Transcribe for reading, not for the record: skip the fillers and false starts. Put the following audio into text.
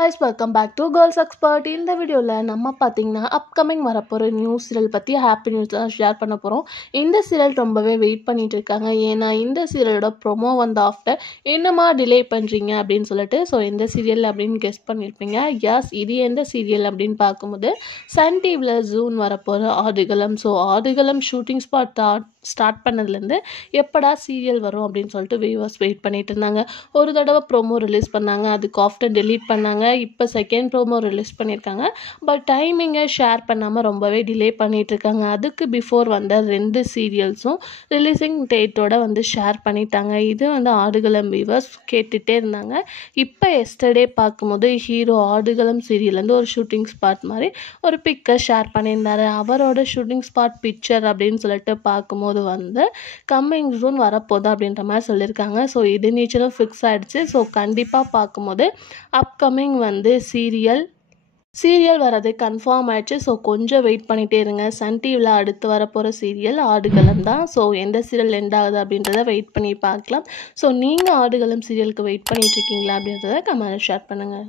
Guys, welcome back to Girls Expert. இந்த வீடியோல நம்ம பாத்தீங்கன்னா அப்கமிங் வரப்போற நியூ சீரியல் பத்தி ஹாப்பி நியூஸ் தான் ஷேர் பண்ண போறோம். இந்த சீரியல் ரொம்பவே வெயிட் பண்ணிட்டு இருக்காங்க. ஏன்னா இந்த சீரியலோட ப்ரோமோ வந்த ஆஃப்டர் என்னமா டிலே பண்றீங்க அப்படின்னு சொல்லிட்டு இந்த சீரியல் அப்படின்னு கெஸ் பண்ணிருப்பீங்க. எஸ், இது எந்த சீரியல் அப்படின்னு பார்க்கும்போது சன் டிவில ஜூன் வரப்போற ஆடுகளம். ஆடுகளம் ஷூட்டிங் ஸ்டார்ட் பண்ணதுலேருந்து எப்படா சீரியல் வரும் அப்படின்னு சொல்லிட்டு வியூவர்ஸ் வெயிட் பண்ணிட்டு இருந்தாங்க. ஒரு தடவை ப்ரோமோ ரிலீஸ் பண்ணாங்க, அதுக்கு ஆஃப்டர் டெலீட் பண்ணாங்க. இப்போ செகண்ட் ப்ரோமோ ரிலீஸ் பண்ணியிருக்காங்க. பட் டைமிங்கை ஷேர் பண்ணாமல் ரொம்பவே டிலே பண்ணிட்டு இருக்காங்க. அதுக்கு பிஃபோர் வந்த 2 சீரியல்ஸும் ரிலீஸிங் டேட்டோட ஷேர் பண்ணிட்டாங்க. இது ஆடுகளம் வியூவர்ஸ் கேட்டுகிட்டே இருந்தாங்க. இப்போ எஸ்டர்டே பார்க்கும்போது ஹீரோ ஆடுகளம் சீரியல்லேருந்து ஒரு ஷூட்டிங் ஸ்பாட் மாதிரி ஒரு பிக்கை ஷேர் பண்ணியிருந்தாரு. அவரோட ஷூட்டிங் ஸ்பாட் பிக்சர் அப்படின்னு சொல்லிட்டு பார்க்கும்போது கம்மிங் ஜூன் வரப்போகுது அப்படின்ற மாதிரி சொல்லியிருக்காங்க. இது நீச்சலும் ஃபிக்ஸ் ஆகிடுச்சு. கண்டிப்பாக பார்க்கும்போது அப்கமிங் சீரியல் வரது கன்ஃபார்ம் ஆயிடுச்சு. கொஞ்சம் வெயிட் பண்ணிகிட்டே இருங்க. சன் டிவியில் அடுத்து வரப்போகிற சீரியல் ஆடுகளம் தான். எந்த சீரியல் எண்ட் ஆகுது அப்படின்றத வெயிட் பண்ணி பார்க்கலாம். நீங்கள் ஆடுகளம் சீரியலுக்கு வெயிட் பண்ணிட்டு இருக்கீங்களா அப்படின்றத கமெண்ட் ஷேர் பண்ணுங்கள்.